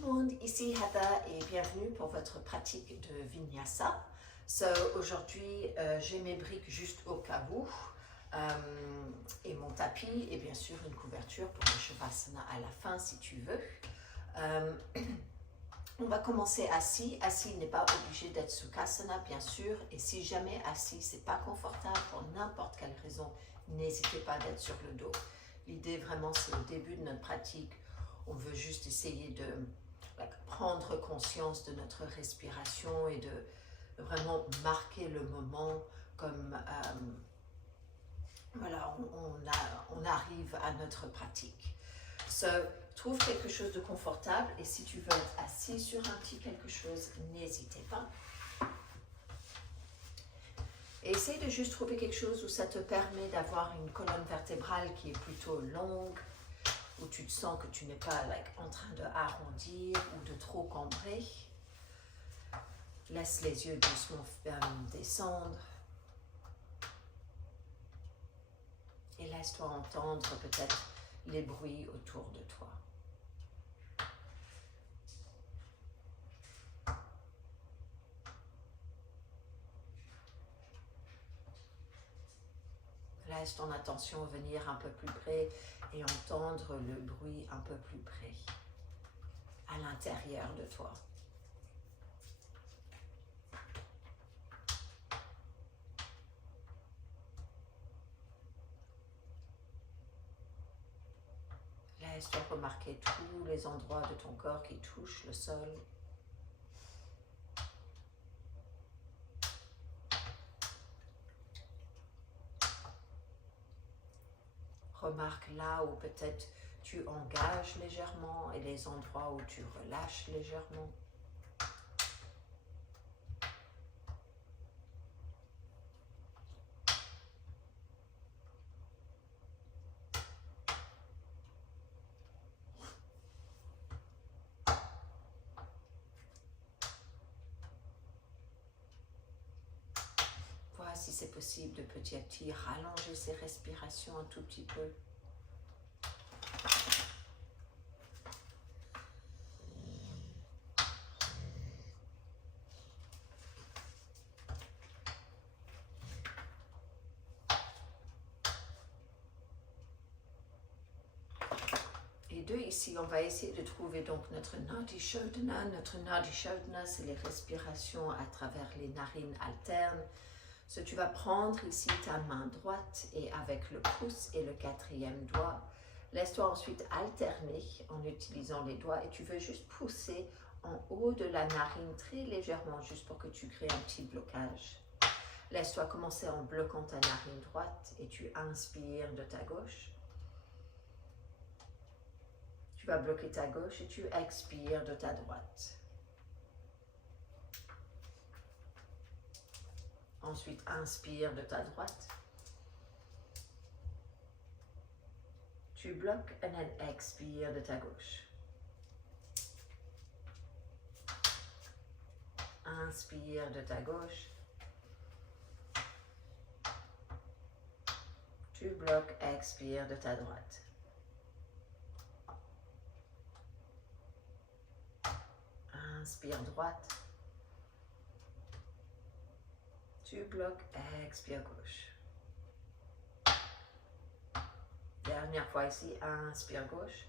tout le monde, ici Heather et bienvenue pour votre pratique de Vinyasa. Aujourd'hui, j'ai mes briques juste au cas où et mon tapis et bien sûr une couverture pour le Shavasana à la fin si tu veux. On va commencer assis. Assis n'est pas obligé d'être Sukhasana bien sûr, et si jamais assis c'est pas confortable pour n'importe quelle raison, n'hésitez pas d'être sur le dos. L'idée vraiment c'est au début de notre pratique, on veut juste essayer de prendre conscience de notre respiration et de vraiment marquer le moment comme voilà, on arrive à notre pratique. Trouve quelque chose de confortable et si tu veux être assis sur un petit quelque chose, n'hésitez pas. Et essaye de juste trouver quelque chose où ça te permet d'avoir une colonne vertébrale qui est plutôt longue, où tu te sens que tu n'es pas en train de arrondir ou de trop cambrer. Laisse les yeux doucement descendre. Et laisse-toi entendre peut-être les bruits autour de toi. Laisse ton attention venir un peu plus près et entendre le bruit un peu plus près, à l'intérieur de toi. Laisse-toi remarquer tous les endroits de ton corps qui touchent le sol. Remarque là où peut-être tu engages légèrement et les endroits où tu relâches légèrement. Vois si c'est possible de petit à petit rallonger ses respirations un tout petit peu. Et deux, ici, on va essayer de trouver donc notre Nadi Shodhana. Notre Nadi Shodhana, c'est les respirations à travers les narines alternes. Tu vas prendre ici ta main droite et avec le pouce et le quatrième doigt, laisse-toi ensuite alterner en utilisant les doigts et tu veux juste pousser en haut de la narine très légèrement, juste pour que tu crées un petit blocage. Laisse-toi commencer en bloquant ta narine droite et tu inspires de ta gauche. Tu vas bloquer ta gauche et tu expires de ta droite. Ensuite, inspire de ta droite. Tu bloques et then expire de ta gauche. Inspire de ta gauche. Tu bloques, expire de ta droite. Inspire droite. Tu bloques, expire gauche. Dernière fois ici, inspire gauche.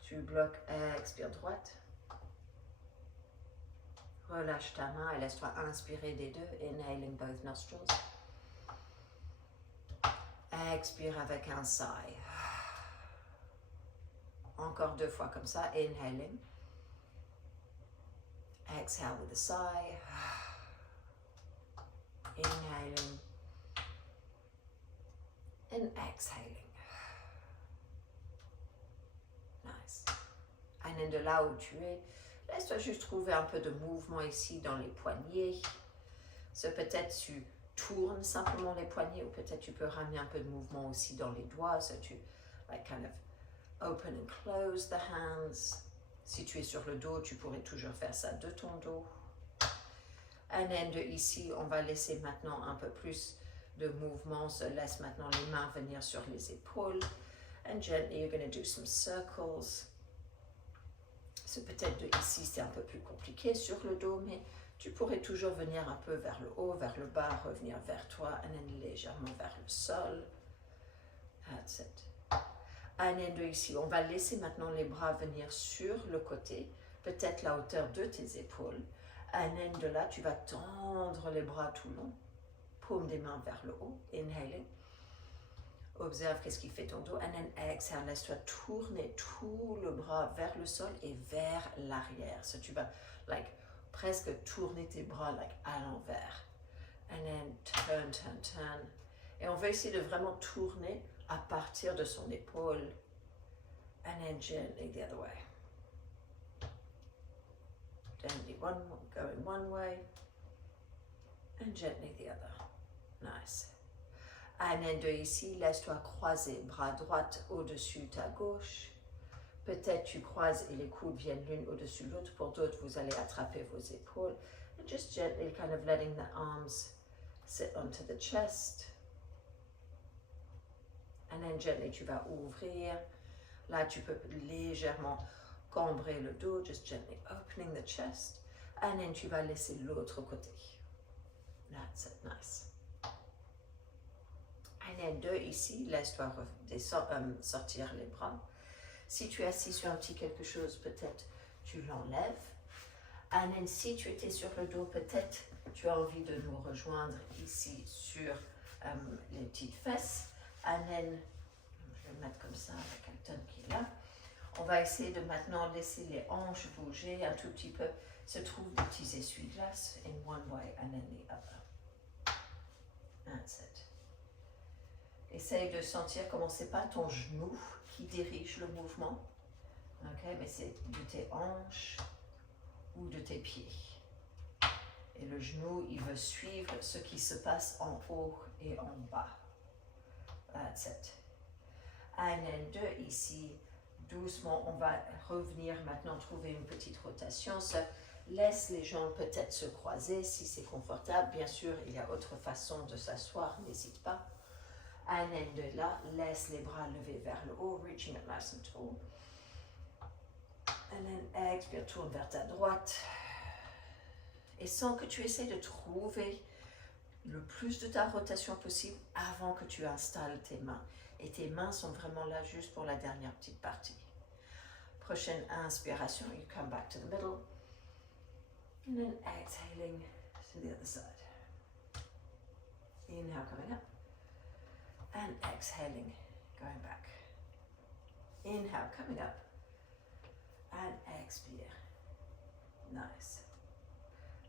Tu bloques, expire droite. Relâche ta main et laisse-toi inspirer des deux. Inhaling both nostrils. Expire avec un sigh. Encore deux fois comme ça. Inhaling. Exhale with a sigh. Inhaling. And exhaling. Nice. Et de là où tu es, laisse-toi juste trouver un peu de mouvement ici dans les poignets. Peut-être tu tournes simplement les poignets ou peut-être tu peux ramener un peu de mouvement aussi dans les doigts. Tu kind of open and close the hands. Si tu es sur le dos, tu pourrais toujours faire ça de ton dos. Et de ici, on va laisser maintenant un peu plus de mouvement. Laisse maintenant les mains venir sur les épaules. And gently, you're going to do some circles. C'est peut-être de ici, c'est un peu plus compliqué sur le dos, mais tu pourrais toujours venir un peu vers le haut, vers le bas, revenir vers toi, and then légèrement vers le sol. That's it. And then de ici, on va laisser maintenant les bras venir sur le côté, peut-être la hauteur de tes épaules. And then de là, tu vas tendre les bras tout long, paume des mains vers le haut, inhaling. Observe qu'est-ce qui fait ton dos. And then exhale, laisse-toi tourner tout le bras vers le sol et vers l'arrière. So tu vas presque tourner tes bras à l'envers. And then turn, turn, turn. Et on va essayer de vraiment tourner à partir de son épaule. And then gently the other way. Gently going one way. And gently the other. Nice. And then de ici, laisse-toi croiser, bras droit au-dessus ta gauche. Peut-être tu croises et les coudes viennent l'une au-dessus de l'autre. Pour d'autres, vous allez attraper vos épaules. And just gently kind of letting the arms sit onto the chest. And then gently, tu vas ouvrir. Là, tu peux légèrement cambrer le dos. Just gently opening the chest. And then tu vas laisser l'autre côté. That's it, nice. And then de ici, laisse-toi sortir les bras. Si tu es assis sur un petit quelque chose, peut-être tu l'enlèves. And then si tu étais sur le dos, peut-être tu as envie de nous rejoindre ici sur les petites fesses. And then, je vais le mettre comme ça avec quelqu'un qui est là. On va essayer de maintenant laisser les hanches bouger un tout petit peu. Se trouvent des petits essuie-glaces in one way and then the other. That's it. Essaye de sentir comment c'est pas ton genou qui dirige le mouvement, okay, mais c'est de tes hanches ou de tes pieds. Et le genou, il veut suivre ce qui se passe en haut et en bas. That's it. And then de ici, doucement, on va revenir maintenant trouver une petite rotation. Ça laisse les jambes peut-être se croiser si c'est confortable. Bien sûr, il y a autre façon de s'asseoir, n'hésite pas. And then de là, laisse les bras levés vers le haut, reaching it nice and tall. And then expire, tourne vers ta droite. Et sens que tu essaies de trouver le plus de ta rotation possible avant que tu installes tes mains. Et tes mains sont vraiment là juste pour la dernière petite partie. Prochaine inspiration, you come back to the middle. And then exhaling to the other side. Inhale, coming up. And exhaling, going back. Inhale, coming up. And expire. Nice.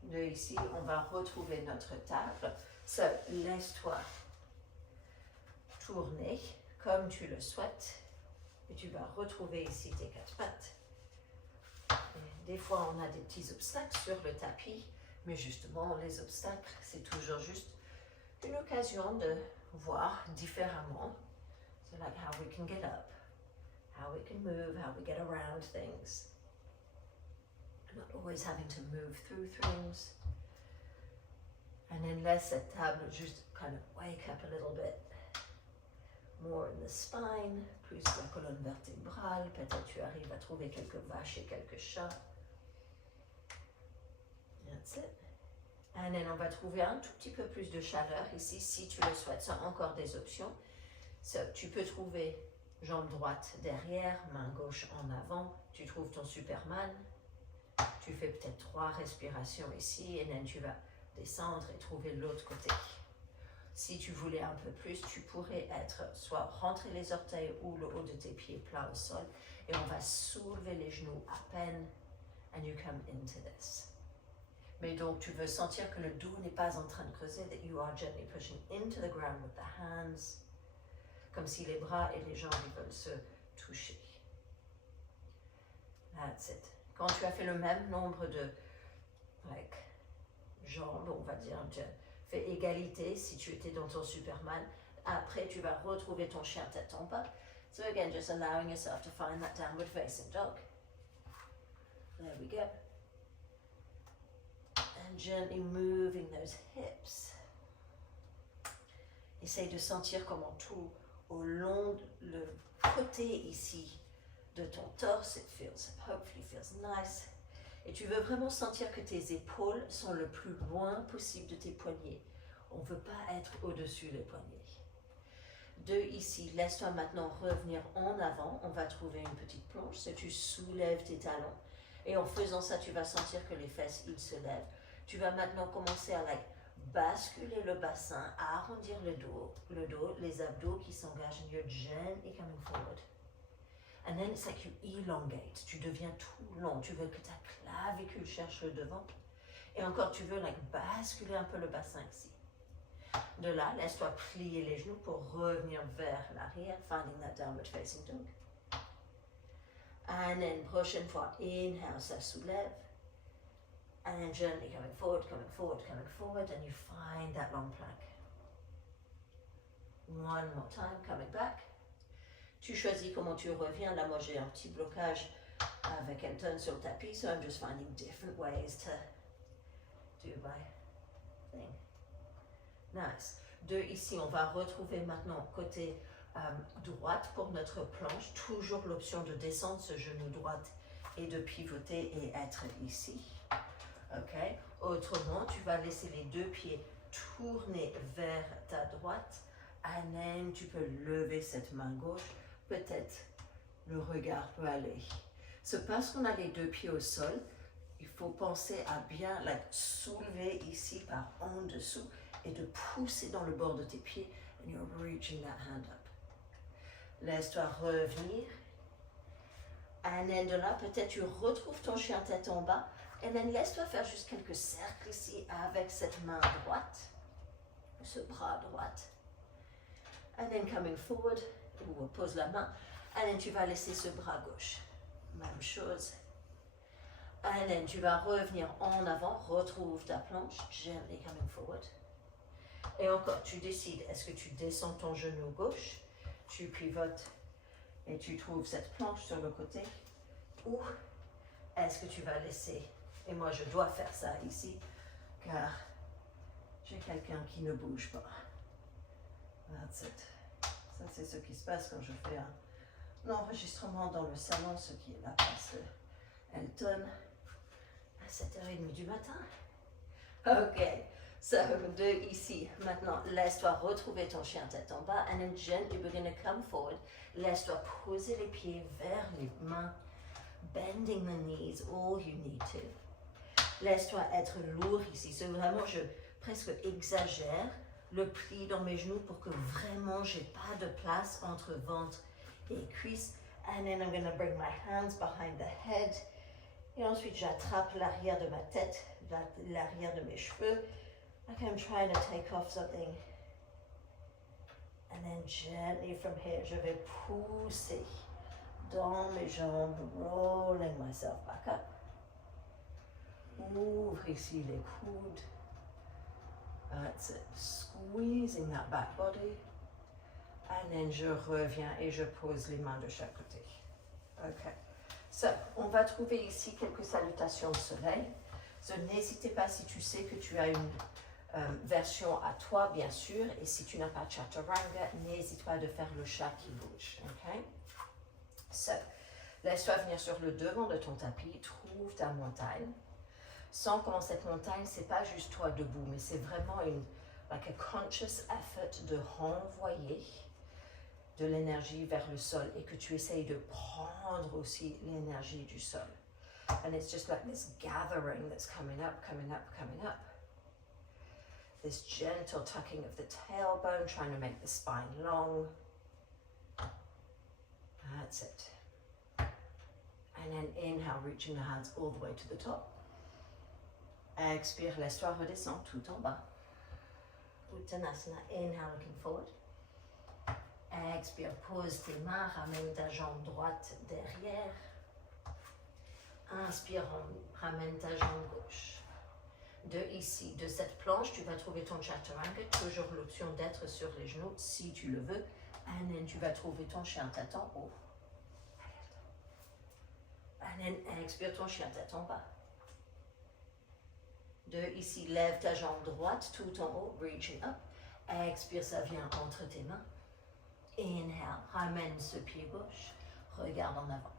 De ici, on va retrouver notre table. So, laisse-toi tourner comme tu le souhaites. Et tu vas retrouver ici tes quatre pattes. Et des fois, on a des petits obstacles sur le tapis. Mais justement, les obstacles, c'est toujours juste une occasion de voir différemment. So like how we can get up, how we can move, how we get around things. Not always having to move through things. And then laisse cette table just kind of wake up a little bit. More in the spine, plus la colonne vertébrale. Peut-être tu arrives à trouver quelques vaches et quelques chats. That's it. And then on va trouver un tout petit peu plus de chaleur ici, si tu le souhaites. Ce sont encore des options. So, tu peux trouver jambe droite derrière, main gauche en avant. Tu trouves ton Superman. Tu fais peut-être 3 respirations ici, et then tu vas descendre et trouver l'autre côté. Si tu voulais un peu plus, tu pourrais soit rentrer les orteils ou le haut de tes pieds plat au sol, et on va soulever les genoux à peine, and you come into this. Mais donc, tu veux sentir que le dos n'est pas en train de creuser, that you are gently pushing into the ground with the hands, comme si les bras et les jambes veulent se toucher. That's it. Quand tu as fait le même nombre de jambes, on va dire, tu fais égalité si tu étais dans ton Superman. Après, tu vas retrouver ton chien tête en bas. So again, just allowing yourself to find that downward facing dog. There we go. And gently moving those hips. Essaye de sentir comment tout au long le côté côté ici de ton torse. Hopefully feels nice. Et tu veux vraiment sentir que tes épaules sont le plus loin possible de tes poignets. On ne veut pas être au-dessus des poignets. 2 ici, laisse-toi maintenant revenir en avant. On va trouver une petite planche. Si tu soulèves tes talons. Et en faisant ça, tu vas sentir que les fesses, ils se lèvent. Tu vas maintenant commencer à basculer le bassin, à arrondir le dos, les abdos qui s'engagent. And you're gently coming forward. And then it's like you elongate. Tu deviens tout long. Tu veux que ta clavicule cherche le devant. Et encore, tu veux basculer un peu le bassin ici. De là, laisse-toi plier les genoux pour revenir vers l'arrière, finding that downward facing dog. And then, prochaine fois, inhale, ça soulève. And then gently coming forward, and you find that long plank. One more time, coming back. Tu choisis comment tu reviens. Là, moi, j'ai un petit blocage avec Elton sur le tapis, so I'm just finding different ways to do my thing. Nice. 2 ici, on va retrouver maintenant côté droite pour notre planche. Toujours l'option de descendre ce genou droite et de pivoter et être ici. Ok. Autrement, tu vas laisser les 2 pieds tourner vers ta droite. And then, tu peux lever cette main gauche. Peut-être le regard peut aller. C'est parce qu'on a les 2 pieds au sol, il faut penser à bien soulever ici par en dessous et de pousser dans le bord de tes pieds. And you're reaching that hand up. Laisse-toi revenir. And then de là, peut-être tu retrouves ton chien tête en bas. And then laisse-toi faire juste quelques cercles ici avec cette main droite, ce bras droit. And then coming forward, ou pose la main. And then tu vas laisser ce bras gauche. Même chose. And then tu vas revenir en avant, retrouve ta planche, gently coming forward. Et encore, tu décides, est-ce que tu descends ton genou gauche, tu pivotes et tu trouves cette planche sur le côté, ou est-ce que tu vas laisser, et moi je dois faire ça ici, car j'ai quelqu'un qui ne bouge pas. That's it. Ça c'est ce qui se passe quand je fais un enregistrement dans le salon, ce qui est la place Elton, à 7h30 du matin. Ok. So, 2 ici. Maintenant, laisse-toi retrouver ton chien tête en bas. And then gently, we're going to come forward. Laisse-toi poser les pieds vers les mains. Bending the knees, all you need to. Laisse-toi être lourd ici. C'est vraiment, je presque exagère le pli dans mes genoux pour que vraiment, j'ai pas de place entre ventre et cuisse. And then I'm going to bring my hands behind the head. Et ensuite, j'attrape l'arrière de ma tête, l'arrière de mes cheveux. Like I'm trying to take off something. And then gently from here, je vais pousser dans mes jambes, rolling myself back up. Ouvre ici les coudes. That's it. Squeezing that back body. And then je reviens et je pose les mains de chaque côté. Ok. So, on va trouver ici quelques salutations de soleil. So, n'hésitez pas si tu sais que tu as une version à toi, bien sûr, et si tu n'as pas Chaturanga, n'hésite pas de faire le chat qui bouge, ok? So, laisse-toi venir sur le devant de ton tapis, trouve ta montagne. Sens comment cette montagne, c'est pas juste toi debout, mais c'est vraiment a conscious effort de renvoyer de l'énergie vers le sol et que tu essayes de prendre aussi l'énergie du sol. And it's just like this gathering that's coming up, coming up, coming up. This gentle tucking of the tailbone, trying to make the spine long. That's it. And then inhale, reaching the hands all the way to the top. Expire, laisse-toi redescendre tout en bas. Uttanasana, inhale, looking forward. Expire, pose tes mains, ramène ta jambe droite derrière. Inspire, ramène ta jambe gauche. De ici, de cette planche, tu vas trouver ton Chaturanga, toujours l'option d'être sur les genoux si tu le veux. And then tu vas trouver ton chien tête en haut. And then expire ton chien tête en bas. De ici, lève ta jambe droite tout en haut, reaching up. Expire, ça vient entre tes mains. Inhale, ramène ce pied gauche, regarde en avant.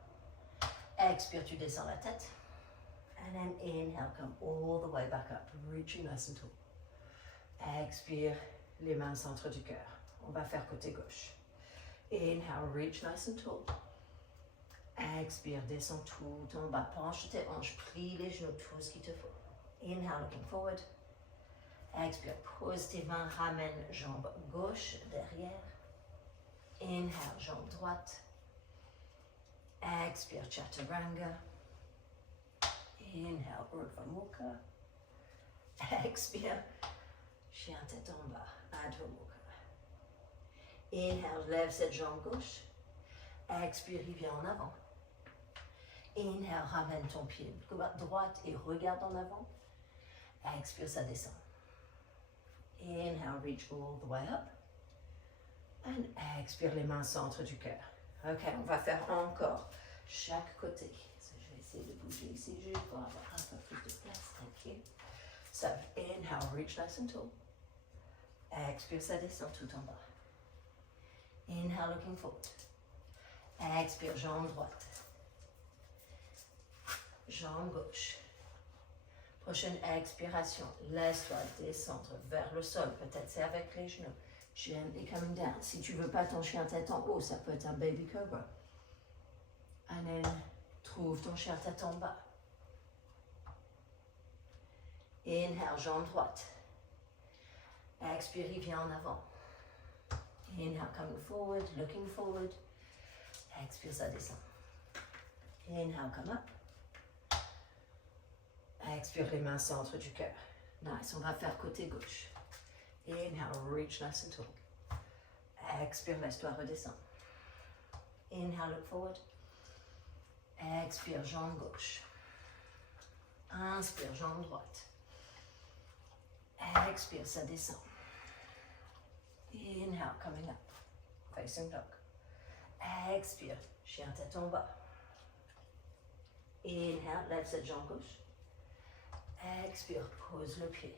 Expire, tu descends la tête. And then inhale, come all the way back up, reaching nice and tall. Expire, les mains au centre du cœur. On va faire côté gauche. Inhale, reach nice and tall. Expire, descends tout en bas. Penche tes hanches, plie les genoux, tout ce qu'il te faut. Inhale, looking forward. Expire, pose tes mains, ramène jambe gauche derrière. Inhale, jambe droite. Expire, Chaturanga. Inhale, Urdhva Mukha. Expire, chien tête en bas, Adho Mukha. Inhale, lève cette jambe gauche. Expire, il vient en avant. Inhale, ramène ton pied droite et regarde en avant. Expire, ça descend. Inhale, reach all the way up. And expire, les mains au centre du cœur. Ok, on va faire encore chaque côté. Je vais essayer de bouger ici juste pour avoir un peu plus de place. Thank you. So, inhale, reach nice and tall. Expire, ça descend tout en bas. Inhale, looking forward. Expire, jambe droite. Jambe gauche. Prochaine expiration, laisse-toi descendre vers le sol. Peut-être c'est avec les genoux. Gently coming down. Si tu veux pas ton chien tête en haut, ça peut être un baby cobra. And then, trouve ton chien tête en bas. Inhale, jambe droite. Expire, il vient en avant. Inhale, coming forward, looking forward. Expire, ça descend. Inhale, come up. Expire, les mains au centre du cœur. Nice, on va faire côté gauche. Inhale, reach nice and tall. Expire, laisse-toi redescendre. Inhale, look forward. Expire, jambe gauche. Inspire, jambe droite. Expire, ça descend. Inhale, coming up. Facing dog. Expire, chien tête en bas. Inhale, lève cette jambe gauche. Expire, pose le pied.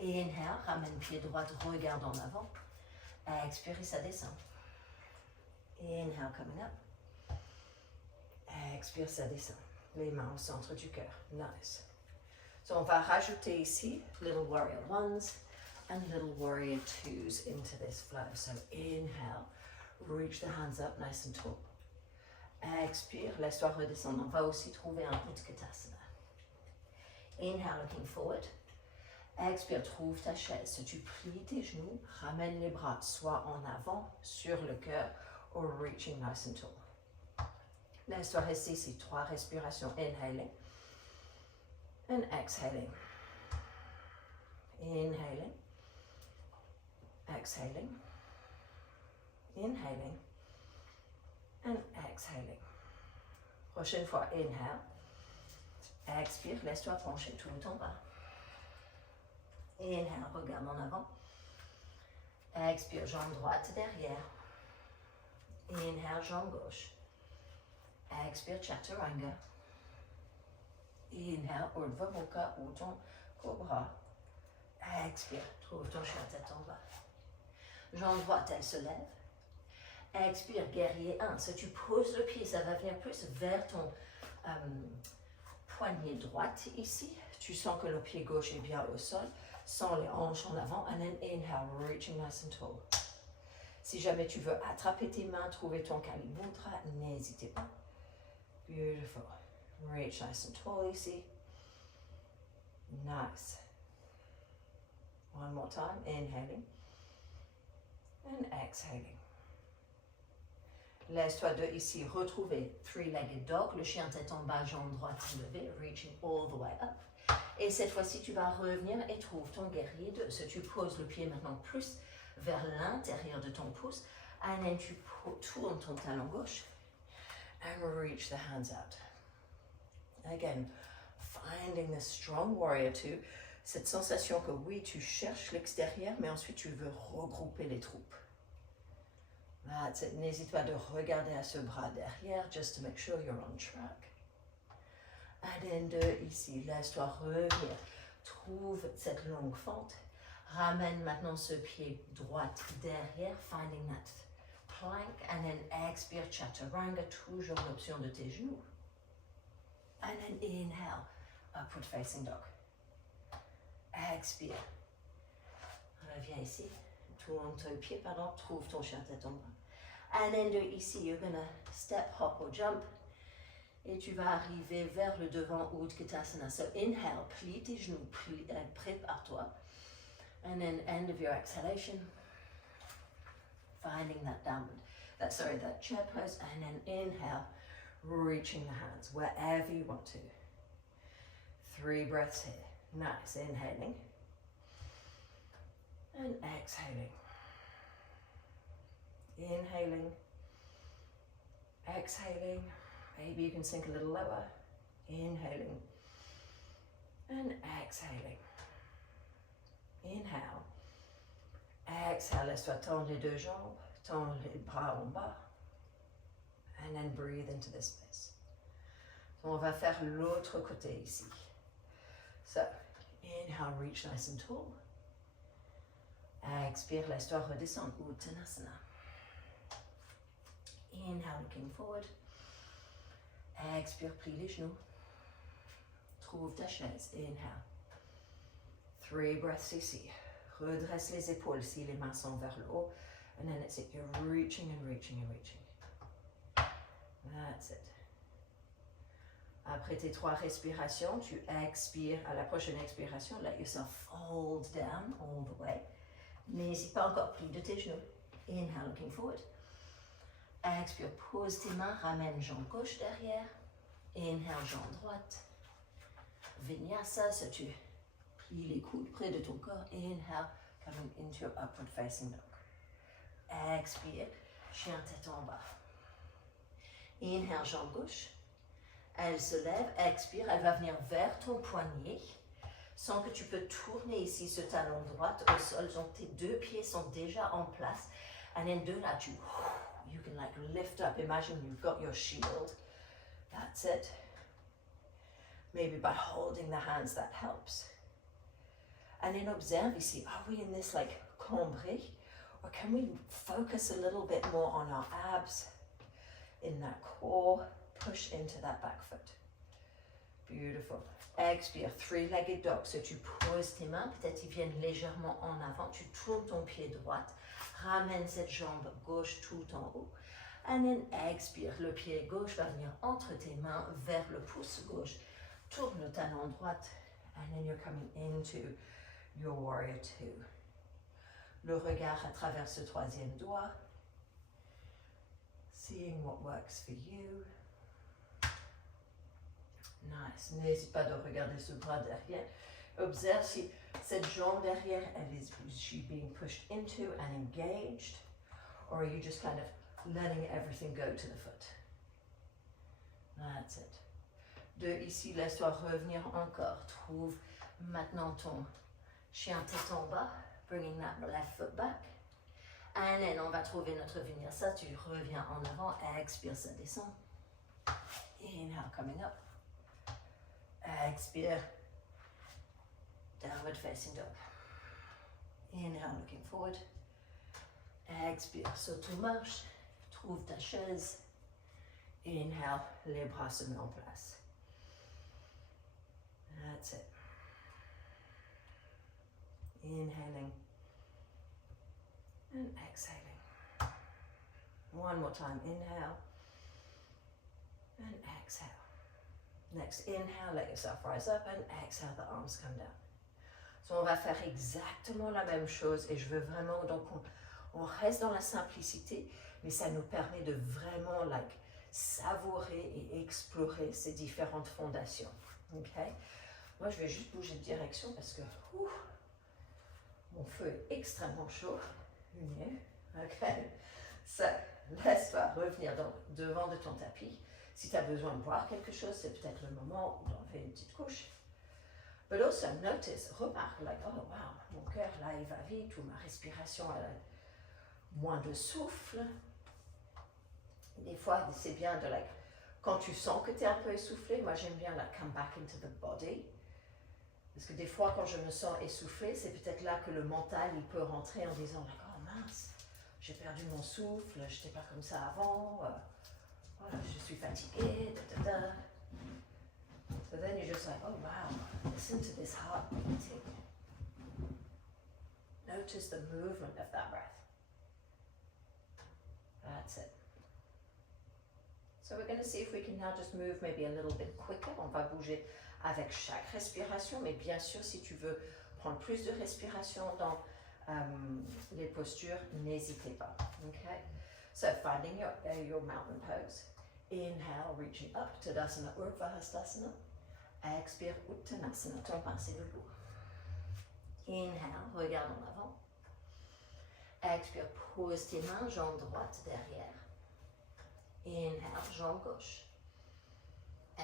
Inhale, ramène pied droit, regarde en avant. Expire, ça descend. Inhale, coming up. Expire, ça descend. Les mains au centre du cœur. Nice. So, on va rajouter ici Little Warrior Ones and Little Warrior Twos into this flow. So, inhale, reach the hands up nice and tall. Expire, laisse-toi redescendre. On va aussi trouver un Utkatasana. Inhale, looking forward. Expire, trouve ta chaise. Tu plies tes genoux, ramène les bras soit en avant, sur le cœur, ou reaching nice and tall. Laisse-toi rester ici. 3 respirations. Inhaling. And exhaling. Inhaling. Exhaling. Inhaling. And exhaling. Prochaine fois, inhale. Expire, laisse-toi pencher tout en bas. Inhale, regarde en avant. Expire, jambe droite derrière. Inhale, jambe gauche. Expire, Chaturanga. Inhale, Urdhva Mukha ou ton cobra. Expire, trouve ton chien tête en bas. Jambe droite, elle se lève. Expire, guerrier 1. Si tu poses le pied, ça va venir plus vers ton poignet droite ici. Tu sens que le pied gauche est bien au sol. Sans les hanches en avant. And then inhale, reaching nice and tall. Si jamais tu veux attraper tes mains, trouver ton Kali Mudra, n'hésitez pas. Beautiful. Reach nice and tall ici. Nice. One more time. Inhaling. And exhaling. Laisse-toi de ici retrouver three-legged dog, le chien tête en bas, jambe droite levée, reaching all the way up. Et cette fois-ci, tu vas revenir et trouve ton guerrier 2. Si tu poses le pied maintenant plus vers l'intérieur de ton pouce, and then tu tournes ton talon gauche, and reach the hands out. Again, finding the strong warrior 2, cette sensation que oui, tu cherches l'extérieur, mais ensuite tu veux regrouper les troupes. That's it. N'hésite pas de regarder à ce bras derrière, just to make sure you're on track. And then 2 ici, laisse-toi revenir. Trouve cette longue fente. Ramène maintenant ce pied droit derrière, finding that plank, and then expire chaturanga, toujours l'option de tes genoux. And then inhale, upward facing dog. Expire. Reviens ici, tourne ton pied, pardon, trouve ton chien tête en bas. And then de ici, you're gonna step, hop or jump. Et tu vas arriver vers le devant Utkatasana. So inhale, plie tes genoux, prépare-toi. And then end of your exhalation, finding that that chair pose, and then inhale, reaching the hands wherever you want to. 3 breaths here. Nice, inhaling and exhaling. Inhaling, exhaling. Maybe you can sink a little lower. Inhaling and exhaling. Inhale. Exhale, laisse-toi tendre les 2 jambes, tendre les bras en bas. And then breathe into this space. So on va faire l'autre côté ici. So, inhale, reach nice and tall. Expire, laisse-toi redescendre, Uttanasana. Inhale, looking forward. Expire, plie les genoux. Trouve ta chaise, inhale. 3 breaths ici. Redresse les épaules si les mains sont vers le haut. And then it's it. You're reaching and reaching and reaching. That's it. Après tes 3 respirations, tu expires. À la prochaine expiration, let yourself fold down all the way. N'hésite pas encore, plie de tes genoux. Inhale, looking forward. Expire, pose tes mains, ramène jambe gauche derrière. Inhale, jambe droite. Vinyasa, so tu plie les coudes près de ton corps. Inhale, coming into your upward facing dog. Expire, chien tête en bas. Inhale, jambe gauche. Elle se lève, expire, elle va venir vers ton poignet. Sans que tu peux tourner ici ce talon droit au sol. Donc tes 2 pieds sont déjà en place. And then de là, you can like lift up. Imagine you've got your shield. That's it. Maybe by holding the hands, that helps. And then observe ici, are we in this like cambré? Or can we focus a little bit more on our abs, in that core, push into that back foot. Beautiful. Expire, 3-legged dog. So tu poses tes mains, peut-être ils viennent légèrement en avant. Tu tournes ton pied droit, ramène cette jambe gauche tout en haut. And then expire, le pied gauche va venir entre tes mains vers le pouce gauche. Tourne le talon droit, and then you're coming into your warrior 2. Le regard à travers ce 3e doigt. Seeing what works for you. Nice. N'hésite pas de regarder ce bras derrière. Observe si cette jambe derrière, is she being pushed into and engaged, or are you just kind of letting everything go to the foot? That's it. De ici, laisse-toi revenir encore. Trouve maintenant ton chien tête en bas, bringing that left foot back. And then on va trouver notre vinyasa. Tu reviens en avant, expire, ça descend. Inhale, coming up. Expire, downward facing dog. Inhale, looking forward. Expire, saute-marche, trouve ta chaise. Inhale, les bras se mettent en place. That's it. Inhaling and exhaling. One more time, inhale and exhale. Next, inhale, let yourself rise up, and exhale, the arms come down. So on va faire exactement la même chose, et je veux vraiment, donc on reste dans la simplicité, mais ça nous permet de vraiment savourer et explorer ces différentes fondations. Okay? Moi, je vais juste bouger de direction parce que mon feu est extrêmement chaud. Mieux. Okay? So, laisse-toi revenir devant de ton tapis. Si tu as besoin de boire quelque chose, c'est peut-être le moment d'enlever une petite couche. But also notice, remarque, oh wow, mon cœur là il va vite, ou ma respiration elle a moins de souffle. Des fois c'est bien de quand tu sens que tu es un peu essoufflé, moi j'aime bien come back into the body. Parce que des fois, quand je me sens essoufflée, c'est peut-être là que le mental, il peut rentrer en disant, oh mince, j'ai perdu mon souffle, je n'étais pas comme ça avant, voilà, je suis fatiguée, So then you're just like, oh wow, listen to this heart beating. Notice the movement of that breath. That's it. So we're going to see if we can now just move maybe a little bit quicker. On va bouger avec chaque respiration, mais bien sûr, si tu veux prendre plus de respiration dans les postures, n'hésitez pas. Okay? So finding your mountain pose. Inhale, reaching up, Tadasana, Urdhva Hastasana. Expire, Uttanasana, ton pincé debout. Inhale, regarde en avant. Expire, pose tes mains, jambe droite derrière. Inhale, jambe gauche.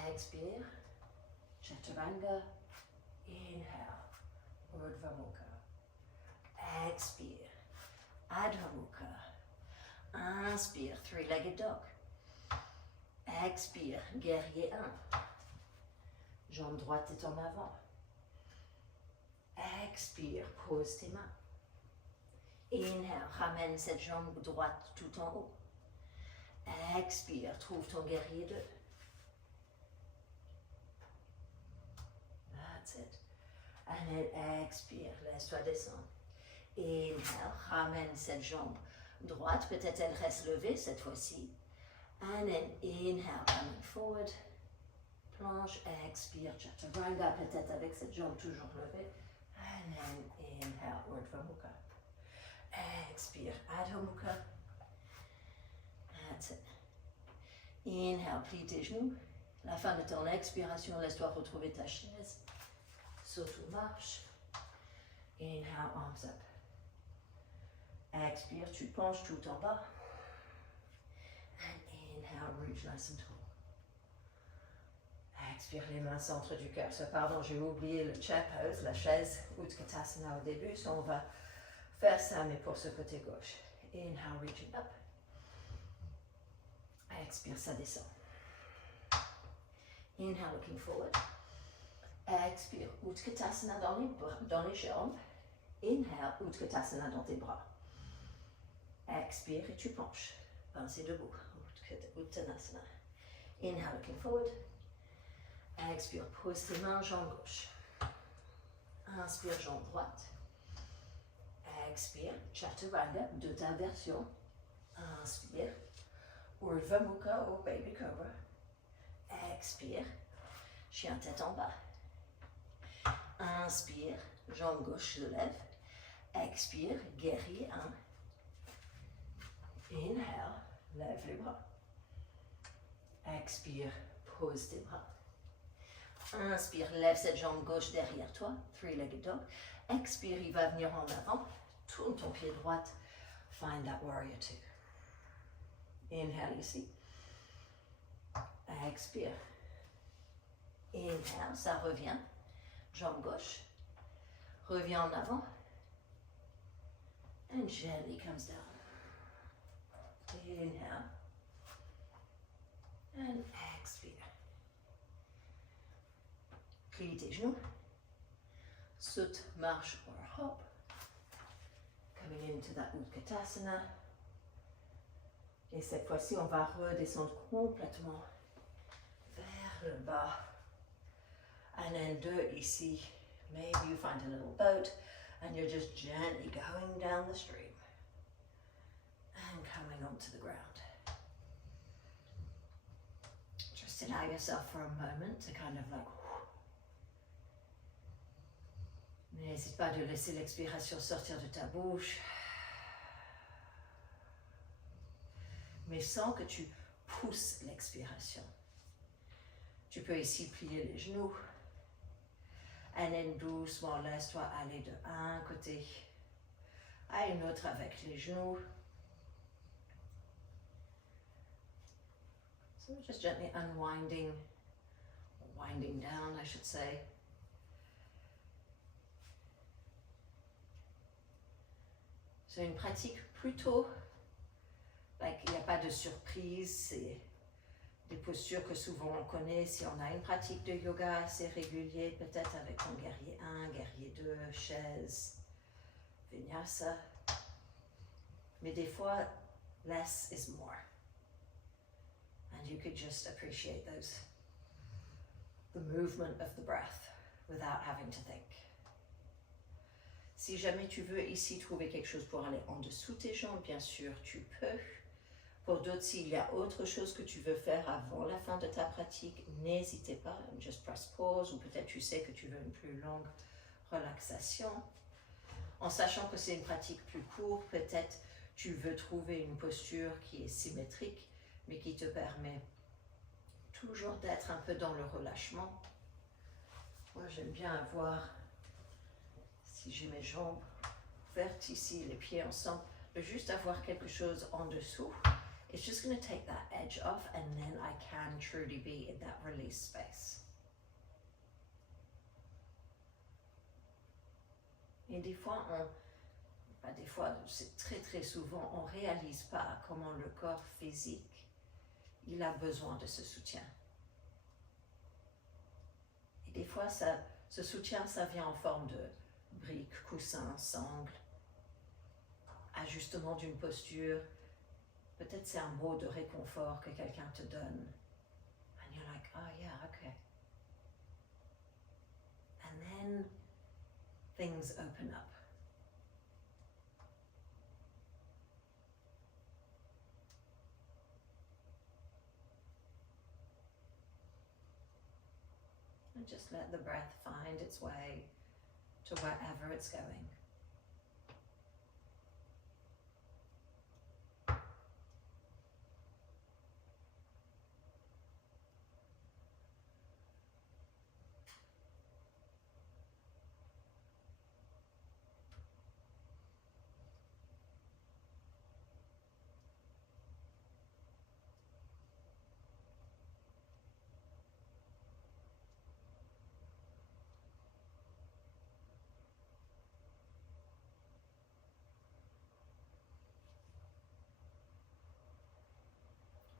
Expire, Chaturanga. Inhale, Urdhva Mukha. Expire, Adho Mukha. Inspire, three-legged dog. Expire, guerrier 1. Jambe droite est en avant. Expire, pose tes mains. Inhale, ramène cette jambe droite tout en haut. Expire, trouve ton guerrier 2. That's it. And then expire, laisse-toi descendre. Inhale, ramène cette jambe droite, peut-être elle reste levée cette fois-ci. And then inhale, coming forward. Planche, expire, Chaturanga, peut-être avec cette jambe toujours levée. And then inhale, Urdhva Mukha. Expire, Adho Mukha. That's it. Inhale, plie tes genoux. La fin de ton expiration, laisse-toi retrouver ta chaise. Saute ou marche. Inhale, arms up. Expire, tu penches tout en bas. And inhale, reach nice and tall. Expire, les mains centre du cœur. Pardon, j'ai oublié le chair pose, la chaise Utkatasana au début. On va faire ça, mais pour ce côté gauche. Inhale, reaching up. Expire, ça descend. Inhale, looking forward. Expire, Utkatasana dans les jambes. Inhale, Utkatasana dans tes bras. Expire et tu penches. Pincé debout. Uttanasana. Inhale, looking forward. Expire, pose tes mains, jambe gauche. Inspire, jambe droite. Expire, Chaturanga, de ta version. Inspire, Urdhva Mukha ou Baby Cobra. Expire, chien tête en bas. Inspire, jambe gauche se lève. Expire, guerrier 1. Inhale, lève les bras. Expire, pose tes bras. Inspire, lève cette jambe gauche derrière toi, three-legged dog. Expire, il va venir en avant. Tourne ton pied droit. Find that warrior 2. Inhale ici. Expire. Inhale, ça revient. Jambe gauche. Reviens en avant. And gently comes down. Inhale. And expire. Plie tes genoux. Saute, marche or hop. Coming into that Utkatasana. Et cette fois-ci, on va redescendre complètement vers le bas. And then 2 ici. Maybe you find a little boat and you're just gently going down the stream and coming onto the ground. Just allow yourself for a moment to kind of like. N'hésite pas de laisser l'expiration sortir de ta bouche. Mais sans que tu pousses l'expiration. Tu peux ici plier les genoux. Et then doucement, laisse-toi aller de un côté à une autre avec les genoux. So just gently unwinding, winding down, I should say. C'est une pratique plutôt, il n'y a pas de surprise, c'est des postures que souvent on connaît si on a une pratique de yoga assez régulière, peut-être avec ton guerrier 1, guerrier 2, chaise, vinyasa. Mais des fois, less is more. And you could just appreciate the movement of the breath without having to think. Si jamais tu veux ici trouver quelque chose pour aller en dessous tes jambes, bien sûr, tu peux. Pour d'autres, s'il y a autre chose que tu veux faire avant la fin de ta pratique, n'hésitez pas, just press pause, ou peut-être tu sais que tu veux une plus longue relaxation. En sachant que c'est une pratique plus courte, peut-être tu veux trouver une posture qui est symétrique, mais qui te permet toujours d'être un peu dans le relâchement. Moi, j'aime bien avoir, si j'ai mes jambes ouvertes ici, les pieds ensemble, juste avoir quelque chose en dessous. It's just going to take that edge off, and then I can truly be in that release space. Et des fois, c'est très souvent, on ne réalise pas comment le corps physique, il a besoin de ce soutien. Et des fois, ce soutien, ça vient en forme de briques, coussins, sangles, ajustement d'une posture. Peut-être c'est un mot de réconfort que quelqu'un te donne. And you're like, oh yeah, okay. And then things open up. And just let the breath find its way to wherever it's going.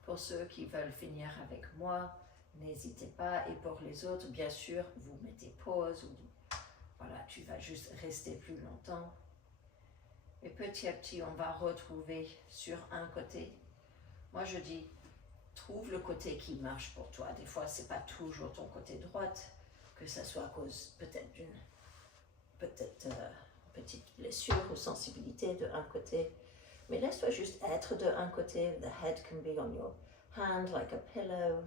Pour ceux qui veulent finir avec moi, n'hésitez pas. Et pour les autres, bien sûr, vous mettez pause. Voilà, tu vas juste rester plus longtemps. Et petit à petit, on va retrouver sur un côté. Moi, je dis, trouve le côté qui marche pour toi. Des fois, c'est pas toujours ton côté droite, que ça soit à cause peut-être d'une petite blessure ou sensibilité de un côté. Mais laisse-toi juste être de un côté. The head can be on your hand like a pillow.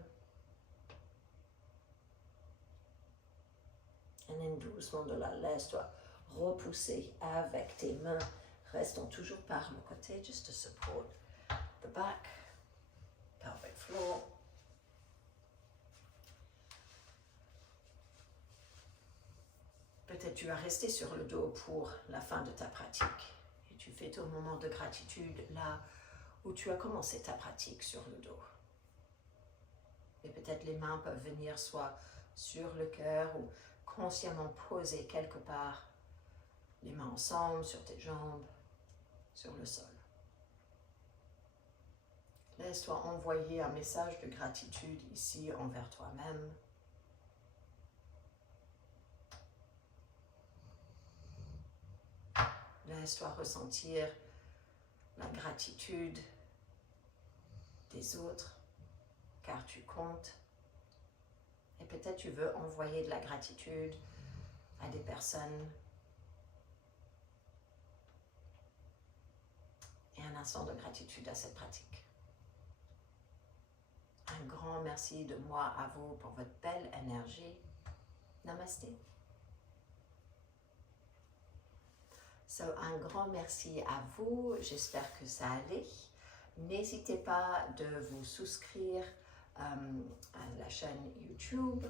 Et then doucement de là, laisse-toi repousser avec tes mains, restant toujours par le côté, just to support the back, pelvic floor. Peut-être tu vas rester sur le dos pour la fin de ta pratique. Tu fais ton moment de gratitude là où tu as commencé ta pratique sur le dos. Et peut-être les mains peuvent venir soit sur le cœur ou consciemment poser quelque part, les mains ensemble, sur tes jambes, sur le sol. Laisse-toi envoyer un message de gratitude ici envers toi-même. Laisse-toi ressentir la gratitude des autres, car tu comptes. Et peut-être tu veux envoyer de la gratitude à des personnes. Et un instant de gratitude à cette pratique. Un grand merci de moi à vous pour votre belle énergie. Namasté. So, un grand merci à vous, j'espère que ça allait. N'hésitez pas de vous souscrire à la chaîne YouTube,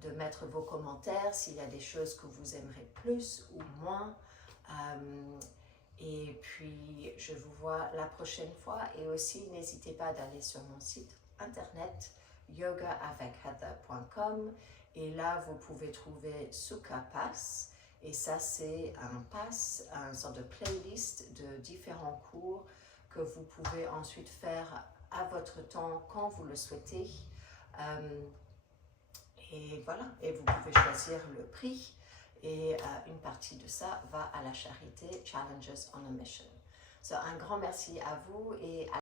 de mettre vos commentaires s'il y a des choses que vous aimerez plus ou moins. Et puis, je vous vois la prochaine fois. Et aussi, n'hésitez pas d'aller sur mon site internet yogaavechheather.com. Et là, vous pouvez trouver Sukha Pass. Et ça, c'est un pass, un sorte de playlist de différents cours que vous pouvez ensuite faire à votre temps, quand vous le souhaitez. Et voilà, et vous pouvez choisir le prix. Et une partie de ça va à la charité Challenges on a Mission. So, un grand merci à vous et à